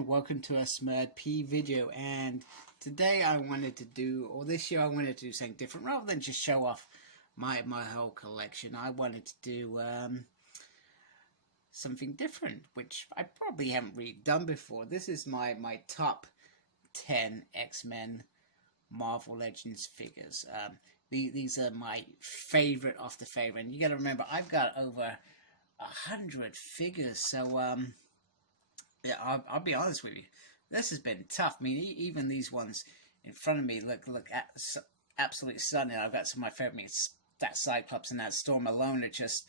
and welcome to a Smurd P video. And today I wanted to do, or this year I wanted to do something different rather than just show off my whole collection. I wanted to do something different, which I probably haven't really done before. This is my top 10 X-Men Marvel Legends figures. These are my favorite of the favorite, and you got to remember I've got over 100 figures, so yeah, I'll be honest with you, this has been tough. I mean, even these ones in front of me look absolutely stunning. I've got some of my favorite. I mean, that Cyclops and that Storm alone are just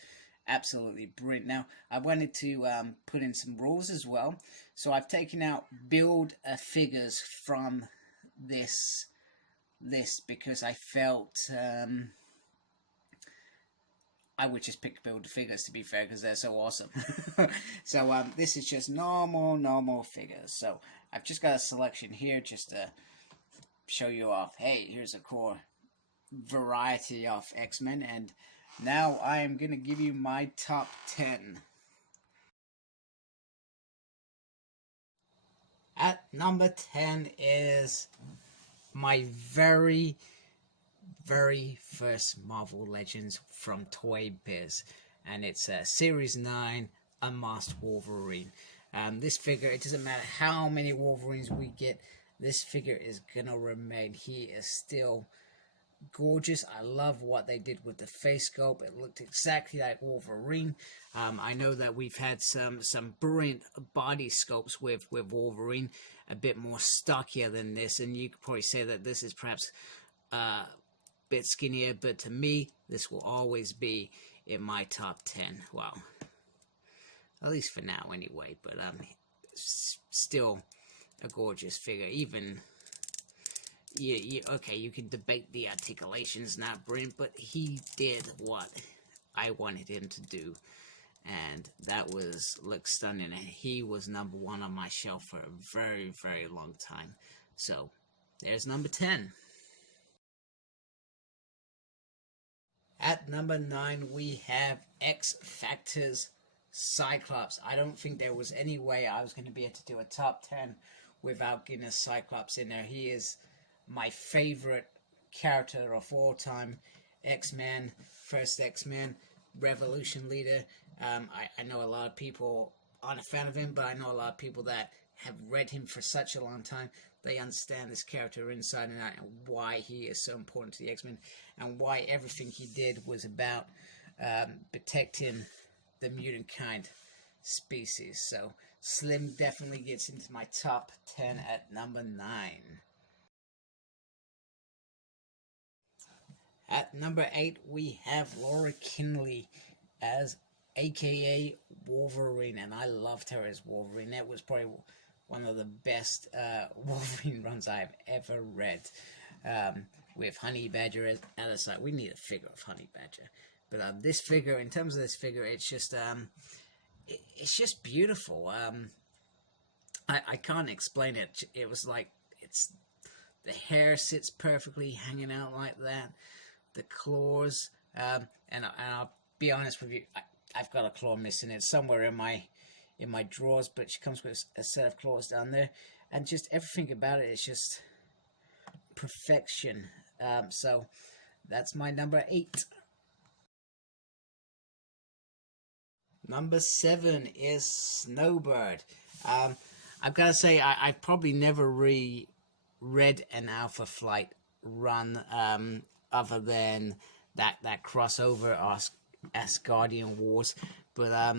absolutely brilliant. Now, I wanted to put in some rules as well, so I've taken out build figures from this list because I felt I would just pick build figures, to be fair, because they're so awesome. So this is just normal figures. So I've just got a selection here just to show you off. Hey, here's a core variety of X-Men, and now I am going to give you my top 10. At number 10 is my very first Marvel Legends from Toy Biz, and it's Series 9 Unmasked Wolverine. This figure, it doesn't matter how many Wolverines we get, this figure is gonna remain. He is still gorgeous. I love what they did with the face sculpt. It looked exactly like Wolverine. I know that we've had some brilliant body sculpts with Wolverine, a bit more stockier than this, and you could probably say that this is perhaps bit skinnier, but to me this will always be in my top 10. Well, at least for now anyway, but still a gorgeous figure. Even okay, you can debate the articulation's not brilliant, but he did what I wanted him to do, and that was look stunning, and he was number one on my shelf for a very long time. So there's number 10. At number 9, we have X Factor's Cyclops. I don't think there was any way I was going to be able to do a top 10 without getting a Cyclops in there. He is my favorite character of all time. X-Men, first X-Men, Revolution leader. I know a lot of people aren't a fan of him, but I know a lot of people that have read him for such a long time. They understand this character inside and out, and why he is so important to the X-Men, and why everything he did was about protecting the mutant kind species. So Slim definitely gets into my top 10 at number 9. At number 8, we have Laura Kinney as aka Wolverine, and I loved her as Wolverine. That was probably one of the best Wolverine runs I've ever read. With Honey Badger at the side. We need a figure of Honey Badger. But this figure, in terms of this figure, it's just beautiful. I can't explain it. It was like, the hair sits perfectly hanging out like that. The claws, and I'll be honest with you, I've got a claw missing. It's somewhere in my drawers, but she comes with a set of claws down there, and just everything about it is just perfection. So that's my number 8. Number 7 is Snowbird. I've got to say, I've probably never really read an Alpha Flight run other than that crossover Asgardian Wars. But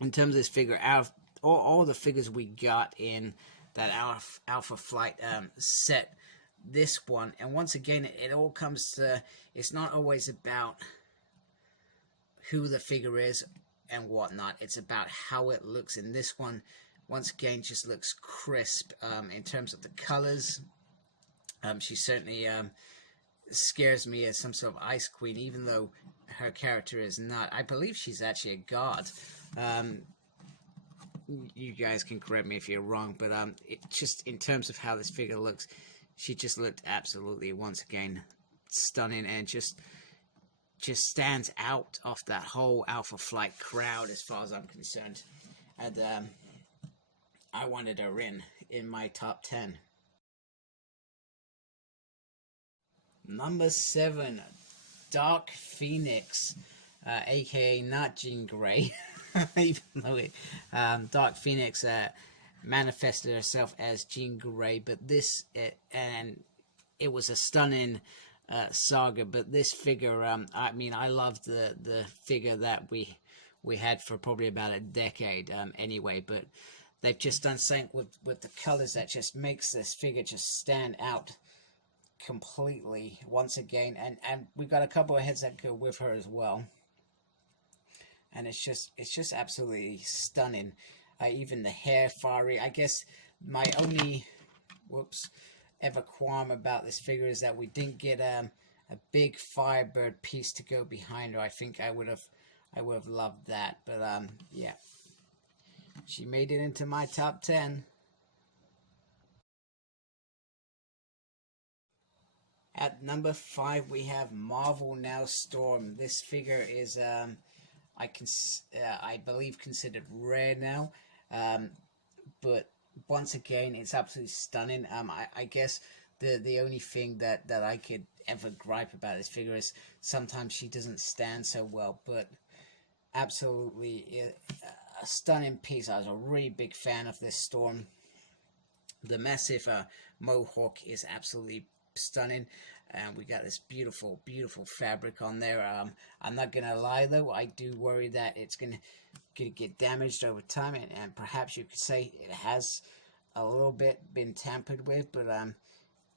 in terms of this figure, out of all the figures we got in that Alpha Flight set, this one, and once again, it all comes to, it's not always about who the figure is and whatnot, it's about how it looks. In this one, once again, just looks crisp. In terms of the colors, she certainly scares me as some sort of Ice Queen, even though her character is not. I believe she's actually a god. You guys can correct me if you're wrong, but it just, in terms of how this figure looks, she just looked absolutely, once again, stunning, and just stands out of that whole Alpha Flight crowd as far as I'm concerned. And I wanted her in my top 10. Number 7, Dark Phoenix, aka not Jean Grey, even though Dark Phoenix manifested herself as Jean Grey, but it was a stunning saga. But this figure, I mean, I loved the figure that we had for probably about a decade anyway. But they've just done something with the colors that just makes this figure just stand out completely once again. And we've got a couple of heads that go with her as well. And it's just absolutely stunning. Even the hair, fiery. I guess my only ever qualm about this figure is that we didn't get a big Firebird piece to go behind her. I think I would have loved that. But yeah, she made it into my top 10. At number 5, we have Marvel Now Storm. This figure is I believe considered rare now, but once again, it's absolutely stunning. I guess the only thing that I could ever gripe about this figure is sometimes she doesn't stand so well, but absolutely a stunning piece. I was a really big fan of this Storm. The massive mohawk is absolutely stunning, and we got this beautiful fabric on there. I'm not gonna lie though, I do worry that it's gonna get damaged over time, and perhaps you could say it has a little bit been tampered with, but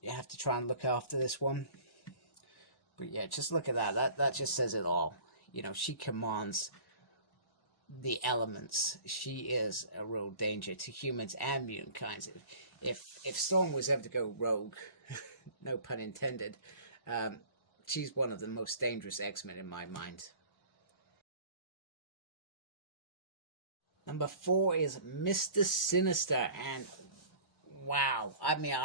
you have to try and look after this one. But yeah, just look at that just says it all. You know, she commands the elements. She is a real danger to humans and mutant kinds. If Storm was ever to go rogue, no pun intended, she's one of the most dangerous X-Men in my mind. Number 4 is Mr. Sinister, and wow, I mean,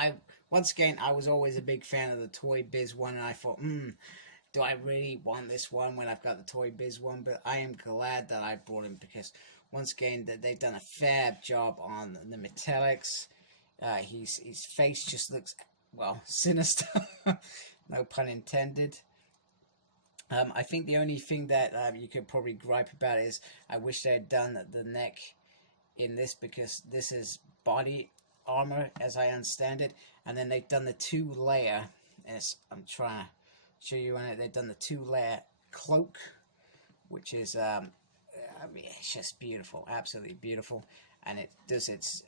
once again, I was always a big fan of the Toy Biz one, and I thought, do I really want this one when I've got the Toy Biz one? But I am glad that I brought him, because once again, that they've done a fab job on the metallics. His face just looks, well, sinister. No pun intended. I think the only thing that you could probably gripe about is I wish they had done the neck in this, because this is body armor as I understand it, and then they've done the 2-layer, as I'm trying to show you on it, they've done the 2-layer cloak, which is I mean, it's just beautiful, absolutely beautiful, and it does its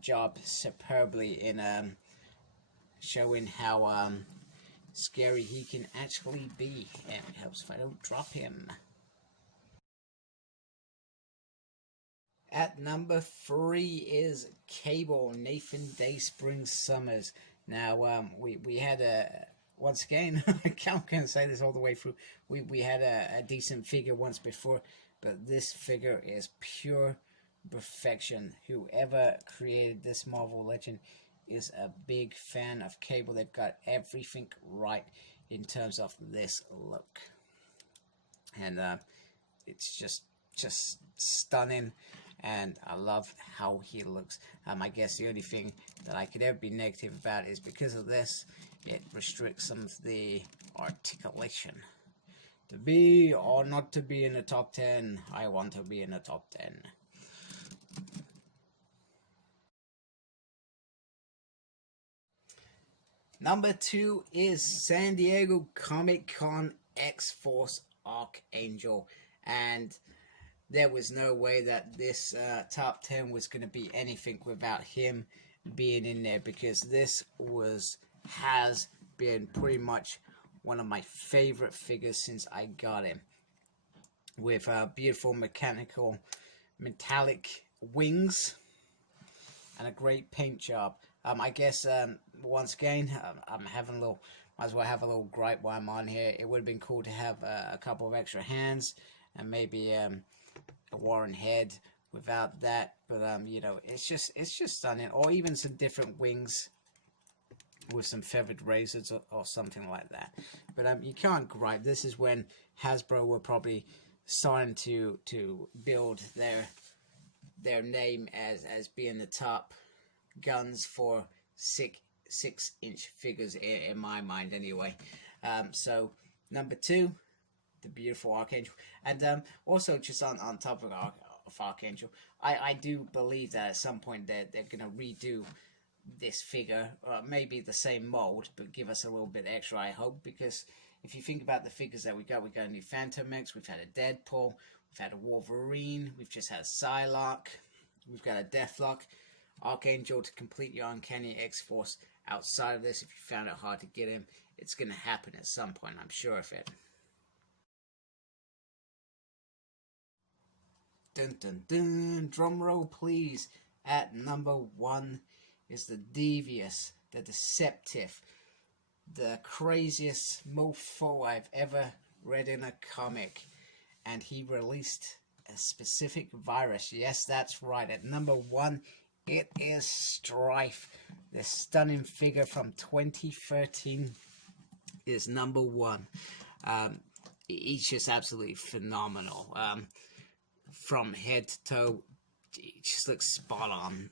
job superbly in showing how scary he can actually be, and it helps if I don't drop him. At number 3 is Cable, Nathan Dayspring Summers. Now, we had a, once again, I can't say this all the way through, we had a decent figure once before, but this figure is pure perfection. Whoever created this Marvel Legend is a big fan of Cable. They've got everything right in terms of this look, and it's just stunning, and I love how he looks. I guess the only thing that I could ever be negative about is because of this, it restricts some of the articulation. To be or not to be in the top 10, I want to be in the top 10. Number 2 is San Diego Comic-Con X-Force Archangel, and there was no way that this top 10 was going to be anything without him being in there, because this has been pretty much one of my favorite figures since I got him, with beautiful mechanical metallic wings and a great paint job. I guess once again, I'm having a little, might as well have a little gripe while I'm on here. It would have been cool to have a couple of extra hands and maybe a Warren head without that, but you know, it's just stunning. Or even some different wings with some feathered razors or something like that. But you can't gripe. This is when Hasbro were probably starting to build their their name as being the top guns for 6-inch figures in my mind anyway. So number 2, the beautiful Archangel. And also just on top of Archangel, I do believe that at some point they're going to redo this figure, or maybe the same mold, but give us a little bit extra, I hope, because if you think about the figures that we got a new Phantom X, we've had a Deadpool, we've had a Wolverine, we've just had a Psylocke, we've got a Deathlock, Archangel to complete your Uncanny X-Force. Outside of this, if you found it hard to get him, it's going to happen at some point, I'm sure of it. Dun dun dun, drum roll please. At number 1 is the devious, the deceptive, the craziest mofo I've ever read in a comic. And he released a specific virus. Yes, that's right. At number 1, it is Strife. The stunning figure from 2013 is number 1. He's just absolutely phenomenal. From head to toe, he just looks spot on.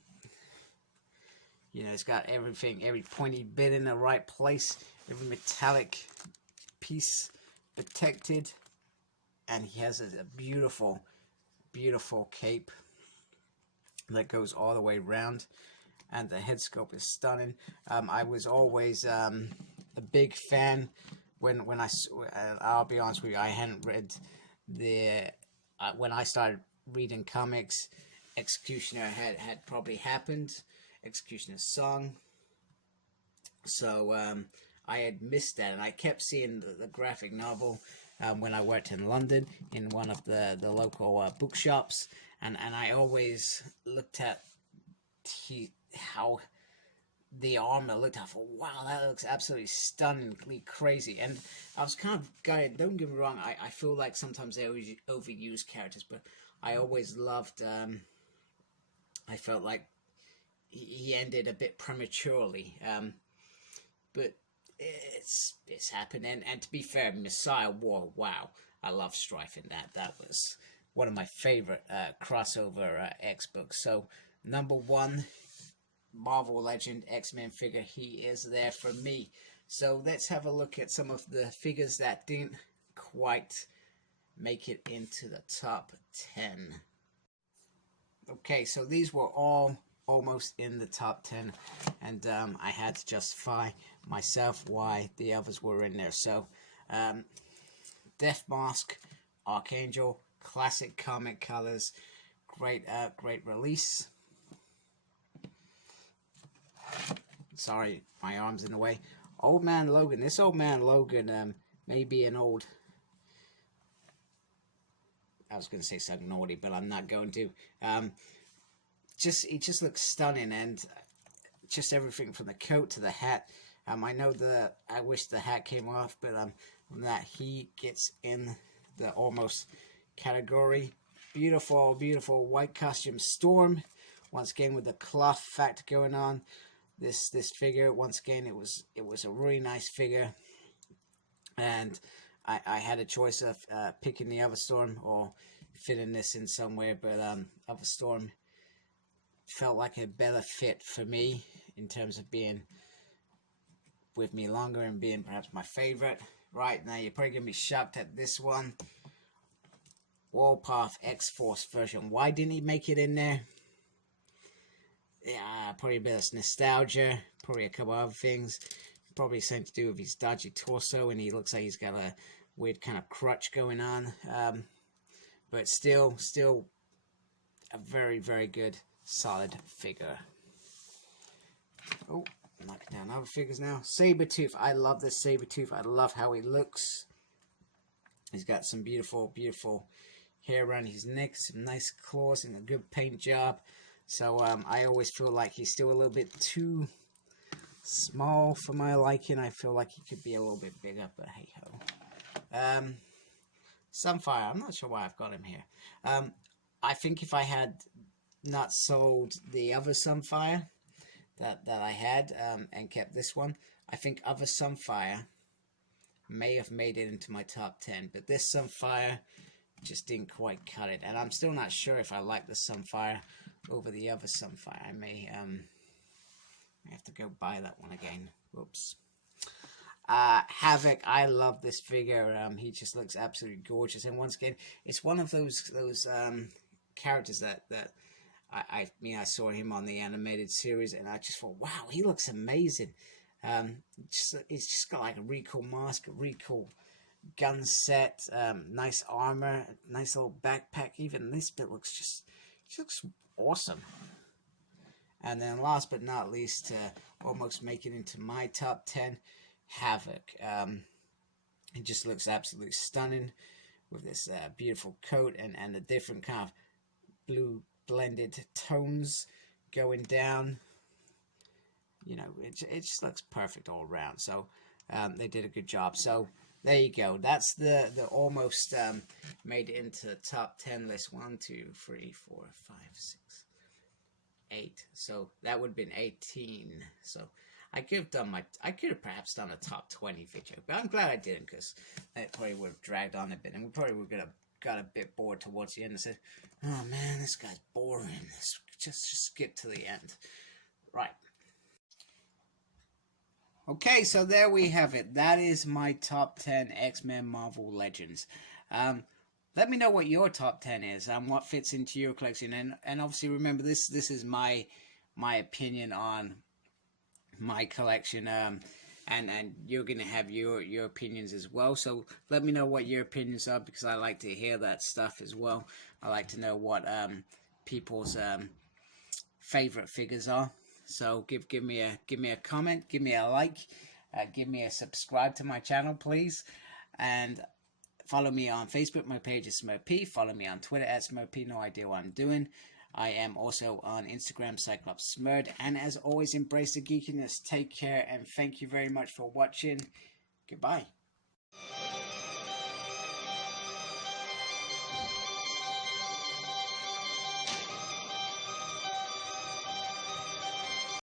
You know, it's got everything, every pointy bit in the right place, every metallic piece protected, and he has a beautiful, beautiful cape that goes all the way around, and the head sculpt is stunning. I was always a big fan when I'll be honest with you, I hadn't read when I started reading comics, Executioner had probably happened, Executioner's Song, so I had missed that, and I kept seeing the graphic novel when I worked in London in one of the local bookshops, and I always looked at how the armor looked. I thought, wow, that looks absolutely stunningly crazy. And I was kind of gutted. Don't get me wrong, I feel like sometimes they overuse characters, but I always loved, I felt like he ended a bit prematurely. But it's happened. And to be fair, Messiah War, wow, I love Strife in that. That was one of my favorite crossover X books. So number 1, Marvel Legend X-Men figure, he is there for me. So let's have a look at some of the figures that didn't quite make it into the top 10. Okay, so these were all almost in the top 10, and I had to justify myself why the others were in there. So Death Mask, Archangel, classic comic colors, great release. Sorry, my arm's in the way. Old Man Logan. This Old Man Logan may be an old... I was going to say something naughty, but I'm not going to. He just looks stunning, and just everything from the coat to the hat. I know I wish the hat came off, but that he gets in the almost category. Beautiful, beautiful white costume Storm. Once again with the cloth factor going on. This figure, once again, it was a really nice figure, and I had a choice of picking the Other Storm or fitting this in somewhere, but Other Storm felt like a better fit for me in terms of being with me longer and being perhaps my favorite. Right, now you're probably gonna be shocked at this one. Warpath X-Force version. Why didn't he make it in there? Yeah, probably a bit of nostalgia, probably a couple other things, probably something to do with his dodgy torso, and he looks like he's got a weird kind of crutch going on, but still a very, very good, solid figure. Oh, I'm knocking down other figures now. Sabretooth, I love this Sabretooth, I love how he looks. He's got some beautiful, beautiful hair around his neck, some nice claws, and a good paint job. So I always feel like he's still a little bit too small for my liking. I feel like he could be a little bit bigger, but hey ho. Sunfire, I'm not sure why I've got him here. I think if I had not sold the other Sunfire that I had and kept this one, I think other Sunfire may have made it into my top 10, but this Sunfire just didn't quite cut it, and I'm still not sure if I like the Sunfire over the other Sunfire. I may have to go buy that one again. Whoops. Havoc, I love this figure. He just looks absolutely gorgeous, and once again, it's one of those characters that I mean, I saw him on the animated series, and I just thought, wow, he looks amazing. It's just got like a really cool mask, a really cool gun set, nice armor, nice little backpack. Even this bit looks looks awesome. And then last but not least, almost making into my top 10, Havoc. It just looks absolutely stunning with this beautiful coat and the different kind of blue blended tones going down. You know, it just looks perfect all around. So they did a good job. So there you go. That's the almost made it into the top 10 list. 1, 2, 3, 4, 5, 6, 8. So that would have been 18. So I could have perhaps done a top 20 video, but I'm glad I didn't, because it probably would have dragged on a bit, and we probably would have got a bit bored towards the end and said, oh man, this guy's boring. Just skip to the end. Right. Okay, so there we have it. That is my top 10 X-Men Marvel Legends. Let me know what your top 10 is and what fits into your collection. And obviously remember, this is my opinion on my collection. And you're going to have your opinions as well. So let me know what your opinions are, because I like to hear that stuff as well. I like to know what people's favorite figures are. So give me a comment, give me a like, give me a subscribe to my channel, please, and follow me on Facebook. My page is Smurp. Follow me on Twitter at Smurp. No idea what I'm doing. I am also on Instagram, Cyclops Smurd. And as always, embrace the geekiness. Take care, and thank you very much for watching. Goodbye.